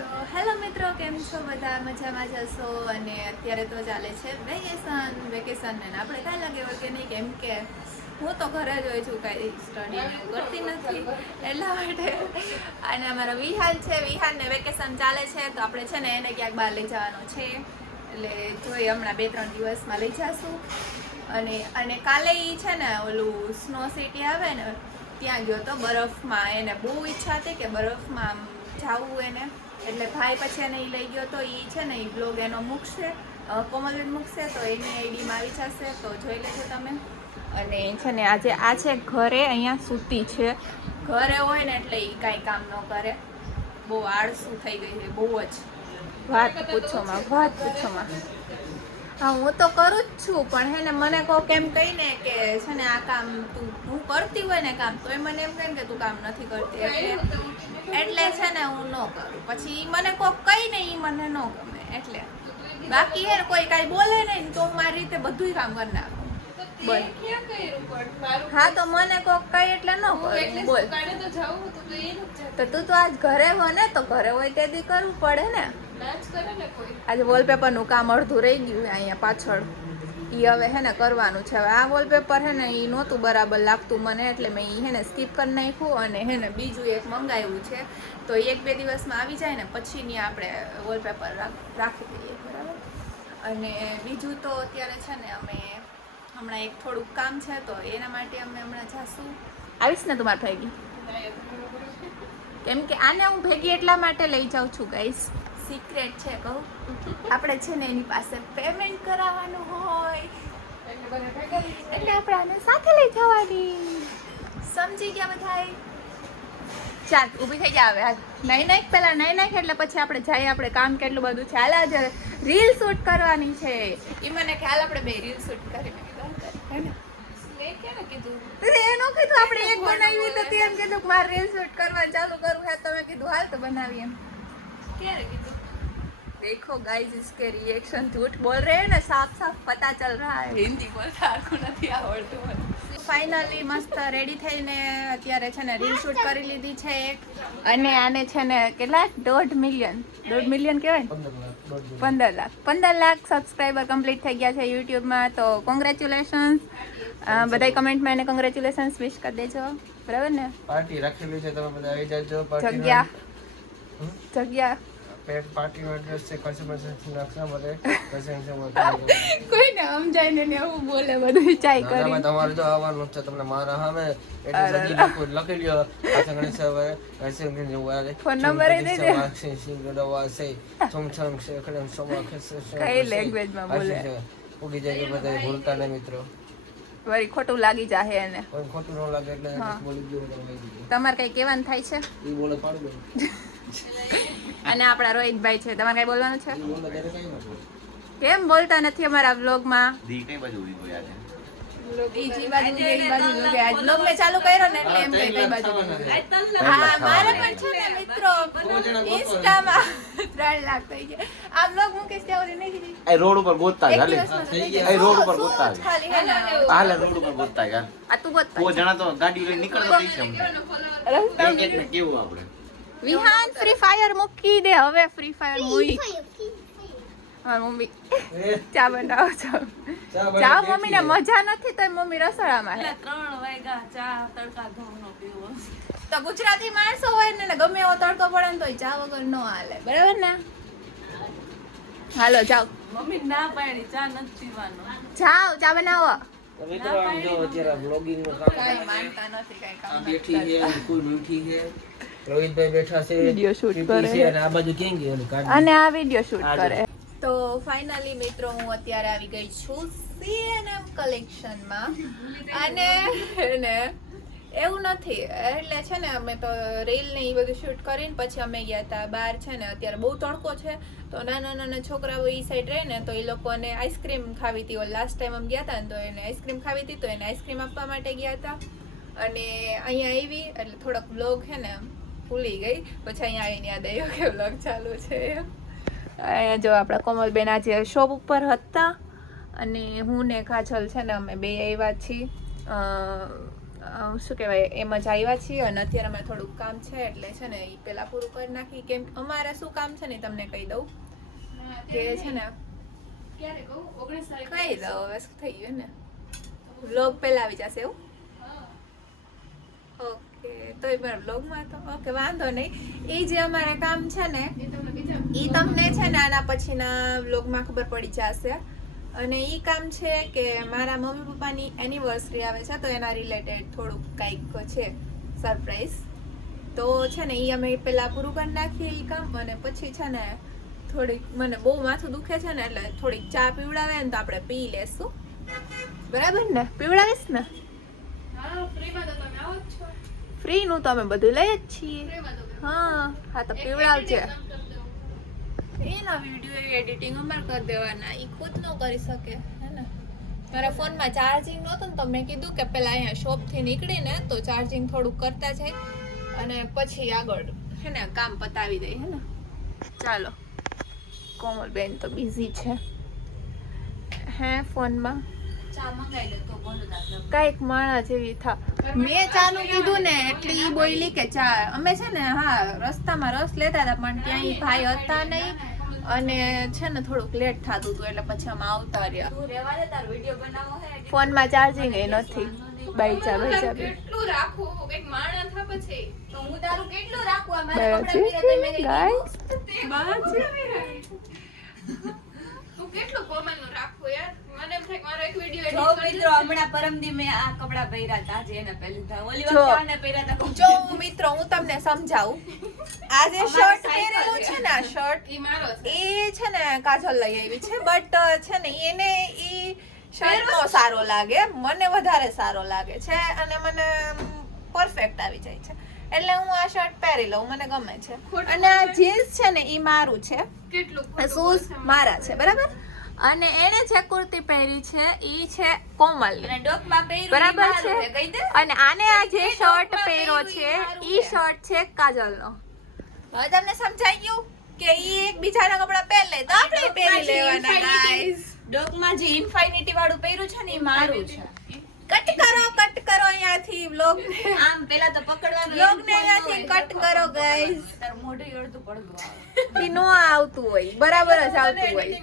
તો હેલો મિત્રો, કેમ છો બધા? મજામાં જશો. અને અત્યારે તો ચાલે છે વેકેશન ને આપણે કાંઈ લાગે વળગે નહીં, કેમ કે હું તો ઘરે જ હોય છું, કાંઈ સ્ટડી કરતી નથી એટલા માટે. અને અમારો વિહાન છે, વિહાનને વેકેશન ચાલે છે તો આપણે છે ને એને ક્યાંક બહાર લઈ જવાનો છે, એટલે જોઈએ હમણાં 2-3 દિવસમાં લઈ જશું. અને કાલે એ છે ને ઓલું સ્નો સિટી આવે ને ત્યાં ગયો તો બરફમાં. એને બહુ ઈચ્છા હતી કે બરફમાં જાવું એને, એટલે ભાઈ પછી એને લઈ ગયો તો. એ છે ને એ બ્લોગ એનો મૂકશે, કોમલબેન મૂકશે, તો એની આઈડીમાં આવી જશે, તો જોઈ લેજો તમે. અને છે ને આજે આ છે ઘરે, અહીંયા સૂતી છે. ઘરે હોય ને એટલે એ કાંઈ કામ ન કરે, બહુ આળસુ થઈ ગઈ છે, બહુ જ. વાત પૂછોમાં. હા, હું તો કરું જ છું, પણ હે ને મને કહો કેમ કહીને કે છે ને આ કામ હું કરતી હોય ને કામ, તોય મને એમ કહે કે તું કામ નથી કરતી, એટલે છે ને હું ન કરું. પછી મને કોક કઈ ને એ મને ન ગમે, એટલે બાકી હે કોઈ કાંઈ બોલે નહીં તો હું મારી રીતે બધું કામ કરી નાખું. બોલ. હા, તો મને કોક કઈ એટલે ન કરું. બોલ. તો તું તો આજ ઘરે હોય ને, તો ઘરે હોય તે દી કરવું પડે ને. આજે વોલપેપરનું કામ અડધું રહી ગયું અહીંયા પાછળ, એ હવે હે ને કરવાનું છે. હવે આ વોલપેપર હે ને એ નહોતું બરાબર લાગતું મને, એટલે મેં એ હે ને સ્કીપ કરી નાખ્યું. અને હે ને બીજું એક મંગાવ્યું છે, તો 1-2 દિવસમાં આવી જાય ને પછીની આપણે વોલપેપર રાખી દઈએ, બરાબર. અને બીજું તો અત્યારે છે ને અમે હમણાં એક થોડુંક કામ છે, તો એના માટે અમે હમણાં જાશું. આવીશ ને તમારે ભેગી? કેમ કે આને હું ભેગી એટલા માટે લઈ જાઉં છું ગાઈસ, સિક્રેટ છે કહું. આપણે છે ને એની પાસે પેમેન્ટ કરાવવાનું હોય, એટલે આપણે આને સાથે લઈ જવાની. સમજી ગયા બધા? ચાલ ઊભી થઈ ગયા. હવે નહીં નાખ, પહેલા નહીં નાખ, એટલે પછી આપણે જઈએ. આપણે કામ કેટલું બધું છે. હાલ આજે રીલ શૂટ કરવાની છે. એ મને ખ્યાલ આપણે 2 રીલ શૂટ કરી આપણે એક બનાવી તો એમ કીધું મારે રીલ શૂટ કરવા ચાલુ કરવું છે, તો મેં કીધું હાલ તો બનાવી. એમ ક્યારે કીધું? देखो गाइस, इसके रिएक्शन झूठ बोल रहे हैं ना, साफ साफ पता चल रहा है. हिंदी बोलता आखું નથી આવડતું મને. ફાઇનલી મસ્ત રેડી થઈને અત્યારે છે ને રીલ શૂટ કરી લીધી છે એક. અને આને છે ને કેટલા 1.5 મિલિયન કહેવાય 15 લાખ સબસ્ક્રાઈબર કમ્પ્લીટ થઈ ગયા છે યુટ્યુબમાં. તો કોંગ્રેચ્યુલેશન્સ બધાય કમેન્ટમાં એને કોંગ્રેચ્યુલેશન્સ વિશ કરી દેજો, બરાબર ને? પાર્ટી રાખેલી છે, તમે બધા આવી જાજો. જગ્યા પાર્ટીનો એડ્રેસ છે કચ્છ નાખશો મને કોઈને સમજાય ને એવું બોલે બધું ચાઈ કરી. તમારે જો આવવાનું છે, તમને મારા સામે એડ્રેસ લખી લ્યો. આશા ગણેશ હવે એસએમકે જેવું ફોન નંબર દે દે. સિંગડવા છે સમછમ છે ખડમ સમા ખસે કઈ લેંગ્વેજમાં બોલે ઉગી જાય બધા ભૂલતા ને મિત્રો. વળી ખોટું લાગી જાહે એને. કોઈ ખોટું ન લાગે એટલે બોલી ગયો. તમારે કઈ કહેવાનું થાય છે? ઈ બોલે પાડી દે. અને આપણા રોહિતભાઈ છે, તમારે કઈ બોલવાનું છે? કેમ બોલતા નથી અમારા વ્લોગમાં? દી કઈ બાજુ ઉભી હોય આજે? બીજી બાજુ ગઈ બાજુ જો કે આજ વ્લોગ મે ચાલુ કર્યો ને એટલે એમ કઈ બાજુ. હા, મારે પણ છે ને મિત્રો ઇન્સ્ટામાં 3 લાખ થઈ ગયા. આ વ્લોગ મુકેશ તેઓરી નહીં કીધી. આ રોડ ઉપર ગોતતા હાલે. થઈ ગયા. આ રોડ ઉપર ગોતતા ખાલી હે ને. હાલે રોડ ઉપર ગોતતા યાર. આ તું ગોતતા. કો જણા તો ગાડી લઈને નીકળતો થઈ છે અમને. રસ્તા કેવું આપણે વિહાન ફ્રી ફાયર મૂકી દે હવે. Free fire movie. હા મમ્મી ચા બનાવો છો. ચા મમ્મી ને મજા નથી તો મમ્મી રસોડામાં હે. 3 વાગ્યા ચા તડકા ઘઉંનો પીવો. તો ગુજરાતી માણસો હોય ને ગમે એવો તડકો પડે ને તોય ચા વગર ન હાલે, બરાબર ને? હાલો જાઓ. મમ્મી ના પાડી ચા નથી પીવાનો. જાઓ ચા બનાવો. મિત્રો આમ જો અત્યારે વ્લોગિંગ નું કામ કાઈ માનતા નથી, કાઈ કામ બેઠી છે, કોઈ બેઠી છે. રોહિતભાઈ બેઠા છે, વિડિયો શૂટ કરે છે. અને આ બાજુ કેમ ગઈ અને આ વિડિયો શૂટ કરે. તો ફાઇનલી મિત્રો હું અત્યારે આવી ગઈ છું સીએનએમ કલેક્શનમાં. અને એવું નથી, એટલે છે ને અમે તો રીલ ને એ બધું શૂટ કરીને પછી અમે ગયા હતા બહાર. છે ને અત્યારે બહુ તડકો છે, તો નાના છોકરાઓ એ સાઈડ રહે ને તો એ લોકોને આઈસ્ક્રીમ ખાવી હતી. લાસ્ટ ટાઈમ અમે ગયા હતા ને તો એને આઈસ્ક્રીમ ખાવી હતી, તો એને આઈસ્ક્રીમ આપવા માટે ગયા હતા. અને અહીંયા આવી એટલે થોડોક વ્લોગ છે ને ભૂલી ગઈ. પછી અહીંયા આવીને યાદ આવ્યો કે વ્લોગ ચાલુ છે. અહીંયા જો આપણા કોમલબેન આજે શોપ ઉપર હતા અને હું ને કાજલ છે ને અમે બે આવ્યા છીએ શું કહેવાય એમ જ આવ્યા છીએ અને અત્યારે અમે થોડુંક કામ છે એટલે છે ને એ પહેલાં પૂરું કરી નાખી. કેમ અમારે શું કામ છે ને તમને કહી દઉં કે છે ને કહી દઉં હવે શું થઈ ગયું ને વ્લોગ પહેલાં આવી જશે એવું. ઓકે તો એ મારા વ્લોગમાં તો ઓકે વાંધો નહીં. એ જે અમારા કામ છે ને એ તમને છે ને આના પછીના વ્લોગમાં ખબર પડી જશે. અને એ કામ છે કે મારા મમ્મી પપ્પાની એનિવર્સરી આવે છે તો એના રિલેટેડ થોડુંક કંઈક છે સરપ્રાઈઝ. તો છે ને એ અમે પહેલાં પૂરું કરી નાખીએ એ કામ અને પછી છે ને થોડીક મને બહુ માથું દુખે છે ને એટલે થોડીક ચા પીવડાવે ને તો આપણે પી લેશું. બરાબર ને? પીવડાવીશ ને? ફ્રીનું તો અમે બધું લઈએ જ છીએ. હા તો પીવડાવજે. એના વિડીયો એડિટિંગ અમારે કરી દેવાના, એ ખુદ ન કરી શકે હે ને. મારા ફોનમાં ચાર્જિંગ નહોતું ને તો મેં કીધું કે પહેલાં અહીંયા શોપથી નીકળીને તો ચાર્જિંગ થોડુંક કરતા જાય અને પછી આગળ હે ને કામ પતાવી દઈ હે ને. ચાલો કોમલબેન તો બિઝી છે હે ફોનમાં. ચા મંગાવી લે તો બોલું કાંઈક માણા જેવી થા. મેં ચાનું કીધું ને એટલે ઈ બોલી કે ચા અમે છે ને રસ્તામાં રસ લેતા હતા પણ ત્યાં ઈ ભાઈ હતા નહીં અને છે ને થોડુંક લેટ થતું હતું એટલે પછી અમે આવતા રહ્યા. ફોનમાં ચાર્જિંગ એ નથી. બાઈ ચા કેટલું રાખું એક માણા થા પછી તો હું તારું કેટલું રાખું આ મારા કપડા પહેરે મેં ગાઈસ બાજી હું કેટલું કોમલનું રાખું યાર. મને એમ થાય મારો એક વિડિયો એડિટ જો મિત્રો હમણાં પરમદી મે આ કપડા પહેર્યા હતા જે એને પહેલી થા ઓલી વખતે આને પહેર્યા હતા. જો મિત્રો હું તમને સમજાવું. આ જે શર્ટ પહેરેલું છે ને આ શર્ટ ઈ મારો છે. એ છે ને કાજલ લઈ આવી છે બટ છે ને એને ઈ શર્ટ નો સારો લાગે, મને વધારે સારો લાગે છે અને મને પરફેક્ટ આવી જાય છે એટલે હું આ શર્ટ પહેરી લઉં, મને ગમે છે. અને આ જીન્સ છે ને ઈ મારું છે, કેટલું શૂઝ મારા છે બરાબર. અને એને જે કુર્તી પહેરી છે ઈ છે કોમલ અને ડોકમાં પહેર્યું બરાબર છે. અને આને આ જે શર્ટ પહેર્યો છે ઈ શર્ટ છે કાજલનો. હવે તમને સમજાઈ ગયું કે ઈ એક બીજાના કપડા પહેર લે તો આપણે પહેરી લેવાના ગાઈસ. ડોકમાં જે ઇન્ફિનિટી વાળું પહેર્યું છે ને ઈ મારું છે. કટ કરો અહીંયાથી વ્લોગ ને. આમ પહેલા તો પકડવાનું વ્લોગ ને અહીંયાથી કટ કરો ગાઈસ. તાર મોઢે અડધું પડતું આવે. ઈ નો આવતું હોય બરાબર જ આવતું હોય.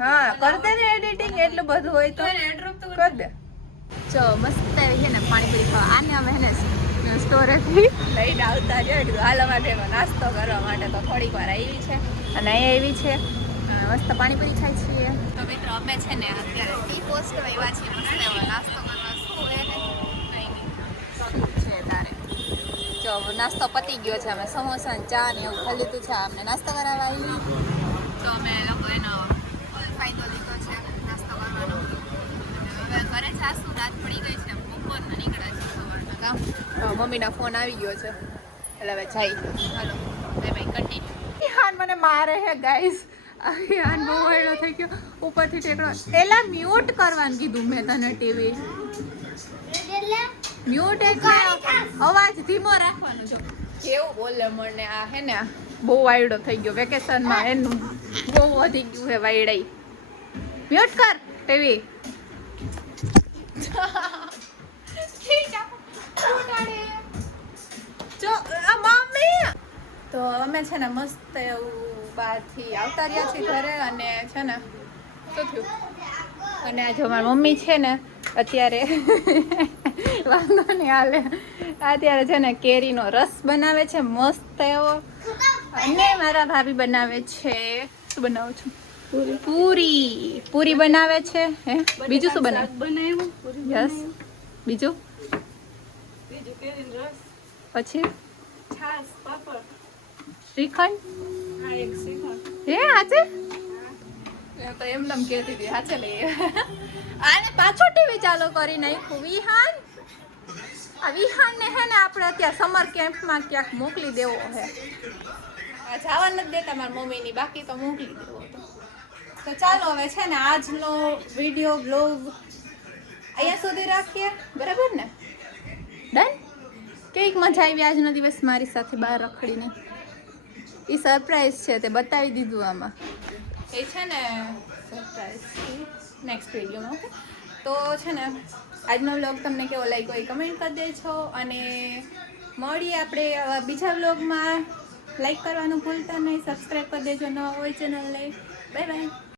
હા કર દે ને એડિટિંગ એટલું બધું હોય તો કર દે. જો મસ્ત છે ને પાણીપુરી ખાવા. આને અમે હે ને સ્ટોરેથી લઈને આવતા જોઈએ હાલ અમારે નાસ્તો કરવા માટે તો થોડીક વાર આવી છે અને અહીંયા આવી છે મસ્ત પાણીપુરી ખાઈ છીએ. તો મિત્રો અમે છે ને અત્યારે ટી પોસ્ટ આવ્યા છીએ મસ્ત એવો નાસ્તો કરવા. શું હે ને કંઈ નહીં છે તારે. જો નાસ્તો પતી ગયો છે, અમે સમોસા ને ચા ને એવું ખાઈ લીધું છે. અમને નાસ્તો કરાવવા આવી તો અમે લોકો એનો ફાયદો લીધો છે નાસ્તો કરવાનો. હવે ઘરે જાશું, રાત પડી ગઈ છે, બપોરના નીકળ્યા છે સવારના કામ. મમ્મીના ફોન આવી ગયો છે એટલે હવે જાય. હાલો બાય બાય કન્ટિન્યુ. ઈહાન મને મારે હે ગાઈસ. ઈહાન બહુ વાયડો થઈ ગયો ઉપરથી ટેકડો. એલા મ્યુટ કરવાનું કીધું મેં તને ટીવી. મ્યુટ એટલે અવાજ ધીમો રાખવાનો. જો કેવું બોલે મને આ હે ને બહુ વાયડો થઈ ગયો વેકેશનમાં એનું બહુ વધી ગયું છે વાયડાઈ. મ્યુટ કર ટીવી. જો મમ્મી તો અમે છે ને મસ્ત એવું બહારથી આવતા રહ્યા છીએ ઘરે અને છે ને શું થયું અને આ જો મારી મમ્મી છે ને અત્યારે વાંધો નહીં હાલે અત્યારે છે ને કેરીનો રસ બનાવે છે મસ્ત એવો અને મારા ભાભી બનાવે છે. શું બનાવું છું? પૂરી બનાવે છે. હે બીજું શું બનાવ્યું? યસ બીજું કેરીનો રસ પછી છાશ પાપડ શ્રીખંડ. હા એક શ્રીખંડ હે આજે તો એમ નમ કહેતી હતી હાચે લઈ આને પાછો ટીવી ચાલુ કરી નાખ્યું. વિહાન આ વિહાનને હે ને આપણે અત્યારે સમર કેમ્પમાં ક્યાંક મોકલી દેવો હે. જવા નથી દેતા મારી મમ્મીની, બાકી તો મોકલી દેવો હતો. તો ચાલો હવે છે ને આજનો વિડીયો બ્લોગ અહીંયા સુધી રાખીએ બરાબર ને? ડન. કેવીક મજા આવી આજનો દિવસ મારી સાથે બહાર રખડીને. એ સરપ્રાઈઝ છે તે બતાવી દીધું આમાં. એ છે ને સરપ્રાઈઝ નેક્સ્ટ વિડીયોમાં. ઓકે તો છે ને આજનો વ્લોગ તમને કેવો લાગ્યો એ કમેન્ટ કરી દેજો, અને મળીએ આપણે બીજા વ્લોગમાં. લાઈક કરવાનું ભૂલતા નહીં, સબસ્ક્રાઈબ કરી દેજો નવા હોય ચેનલને. Bye bye.